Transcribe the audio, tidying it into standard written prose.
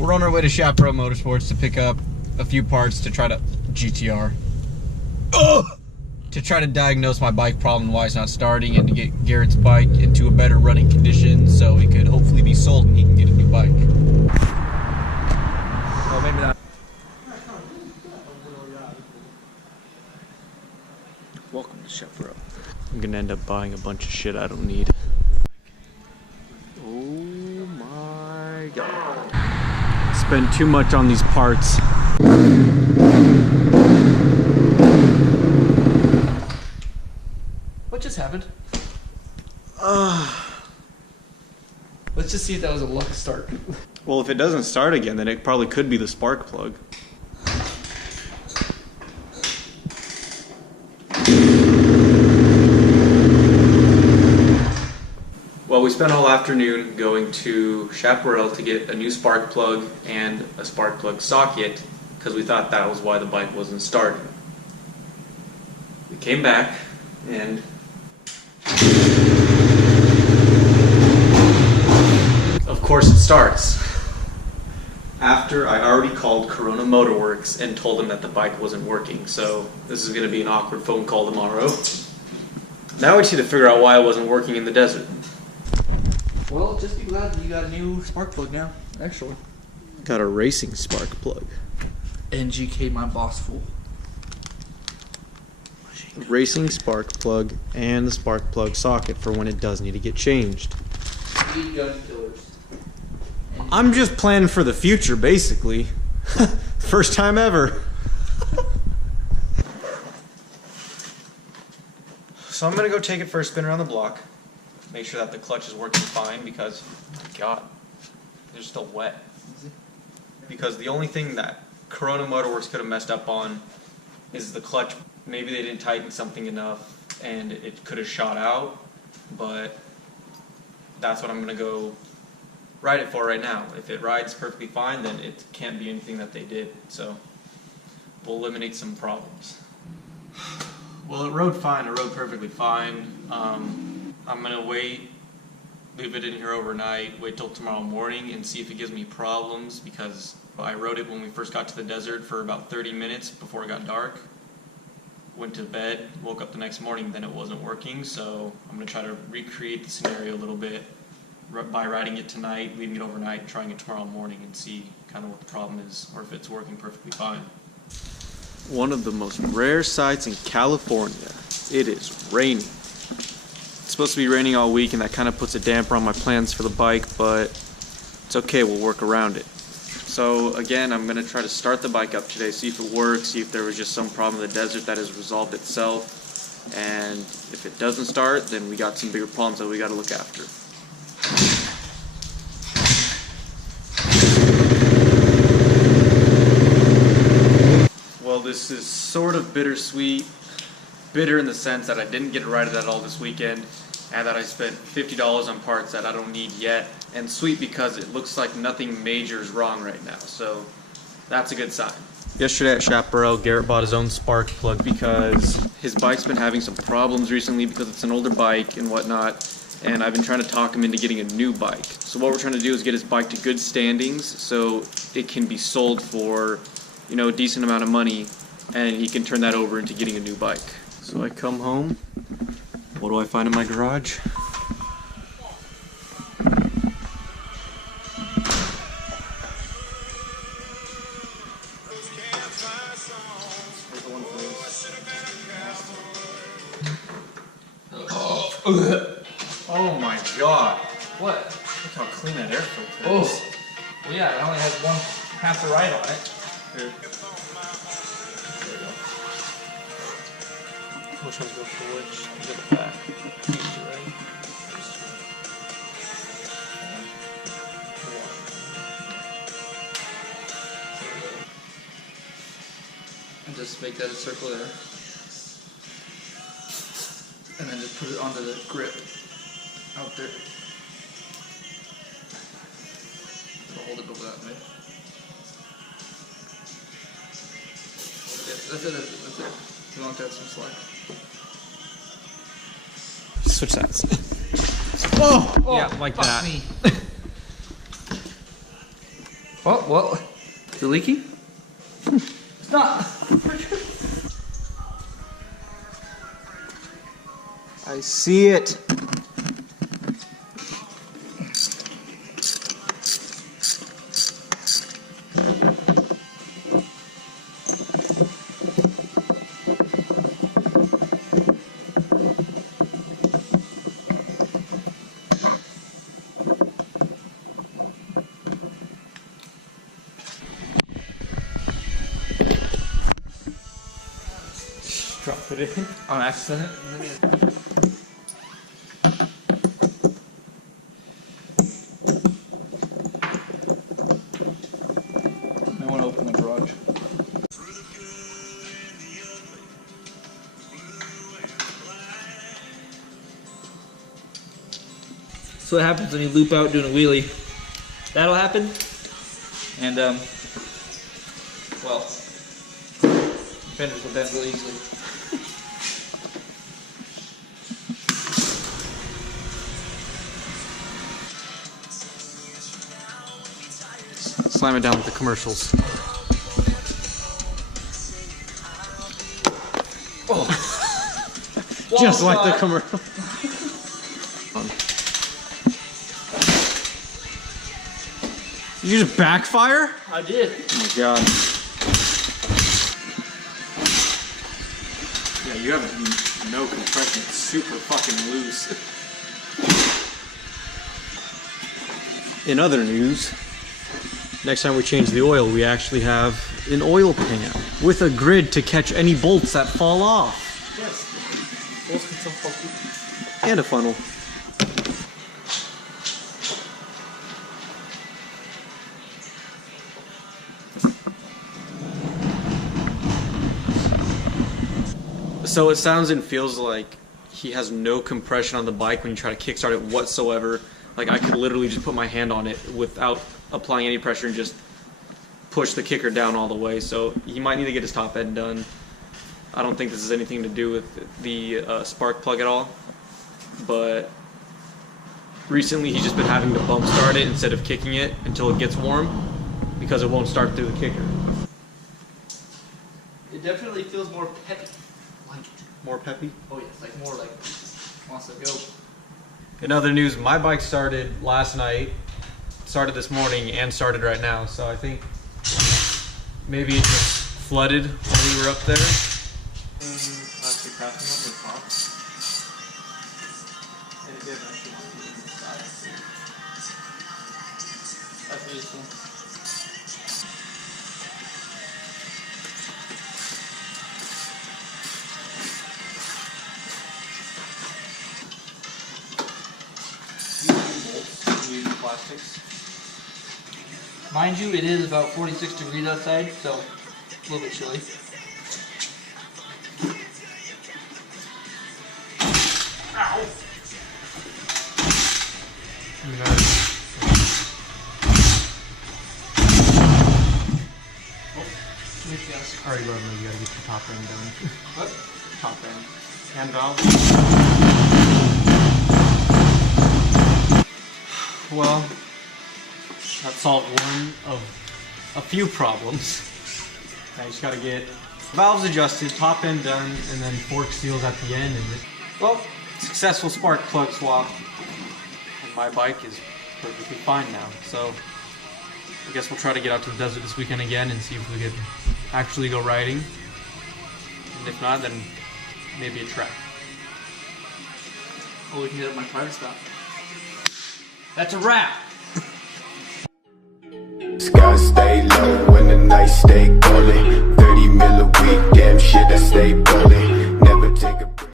We're on our way to Chaparral Motorsports to pick up a few parts to try to GTR. To try to diagnose my bike problem and why it's not starting, and to get Garrett's bike into a better running condition so it could hopefully be sold and he can get a new bike. Well, maybe not. Welcome to Chaparral. I'm gonna end up buying a bunch of shit I don't need. Oh my god. Spend too much on these parts. What just happened? Let's just see if that was a luck start. Well, if it doesn't start again, then it probably could be the spark plug. Well, we spent all afternoon going to Chaparral to get a new spark plug and a spark plug socket because we thought that was why the bike wasn't starting. We came back and of course it starts. After I already called Corona Motorworks and told them that the bike wasn't working, so this is going to be an awkward phone call tomorrow. Now we just need to figure out why it wasn't working in the desert. Well, just be glad that you got a new spark plug now, actually. Got a racing spark plug. NGK, my boss fool. Racing spark plug and the spark plug socket for when it does need to get changed. Speed gun killers. I'm just planning for the future, basically. First time ever. So I'm gonna go take it for a spin around the block. Make sure that the clutch is working fine because, oh my god, they're still wet. Because the only thing that Corona Motorworks could have messed up on is the clutch. Maybe they didn't tighten something enough and it could have shot out, but that's what I'm going to go ride it for right now. If it rides perfectly fine, then it can't be anything that they did, so we'll eliminate some problems. Well, it rode fine, it rode perfectly fine. I'm going to wait, leave it in here overnight, wait till tomorrow morning and see if it gives me problems, because I rode it when we first got to the desert for about 30 minutes before it got dark. Went to bed, woke up the next morning, then it wasn't working, so I'm going to try to recreate the scenario a little bit by riding it tonight, leaving it overnight, and trying it tomorrow morning and see kind of what the problem is, or if it's working perfectly fine. One of the most rare sights in California. It is raining. It's supposed to be raining all week, and that kind of puts a damper on my plans for the bike, but it's okay, we'll work around it. So again, I'm going to try to start the bike up today, see if it works, see if there was just some problem in the desert that has resolved itself, and if it doesn't start, then we got some bigger problems that we got to look after. Well, this is sort of bittersweet. Bitter in the sense that I didn't get to ride it at all this weekend, and that I spent $50 on parts that I don't need yet, and sweet because it looks like nothing major is wrong right now, so that's a good sign. Yesterday at Chaparral, Garrett bought his own spark plug because his bike's been having some problems recently because it's an older bike and whatnot, and I've been trying to talk him into getting a new bike. So what we're trying to do is get his bike to good standings so it can be sold for, you know, a decent amount of money, and he can turn that over into getting a new bike. So I come home, what do I find in my garage? Oh my god. What? Look how clean that air filter Oh. is. Well, yeah, it only has half the ride on it. Here. There we go. Which one's go for which? You got the back. These two, right? And just make that a circle there. And then just put it onto the grip out there. So hold it over that way. That's it. You want to add some slack. Switch sides. Oh! Yeah, like fuck that. Me. Oh, well, is it leaking? It's not. I see it. Drop it in. On accident. I want to open the garage. So what happens when you loop out doing a wheelie? That'll happen. And well, fenders will bend really easily. Slam it down with the commercials. Oh. Just like the commercial. Did you just backfire? I did. Oh my god. Yeah, you have no compression. It's super fucking loose. In other news, next time we change the oil, we actually have an oil pan with a grid to catch any bolts that fall off. Yes. Bolts can still fall through. And a funnel. So it sounds and feels like he has no compression on the bike when you try to kickstart it whatsoever. Like I could literally just put my hand on it without applying any pressure and just push the kicker down all the way. So he might need to get his top end done. I don't think this has anything to do with the spark plug at all. But recently he's just been having to bump start it instead of kicking it until it gets warm because it won't start through the kicker. It definitely feels more peppy. Like it. More peppy? Oh yes, like more like wants to go. In other news, my bike started last night, started this morning, and started right now. So I think maybe it just flooded while we were up there. Actually crashing up the top. And it did actually want to be inside. That's really cool. Plastics. Mind you, it is about 46 degrees outside, so it's a little bit chilly. Ow! Alright, you gotta get the top end done. What? Top end. Hand valve. Well, that solved one of a few problems. I just gotta get valves adjusted, top end done, and then fork seals at the end. And well, successful spark plug swap. And my bike is perfectly fine now. So I guess we'll try to get out to the desert this weekend again and see if we could actually go riding. And if not, then maybe a track. Oh, we can get up my private spot. That's a wrap! Skies stay low when the nights stay cold.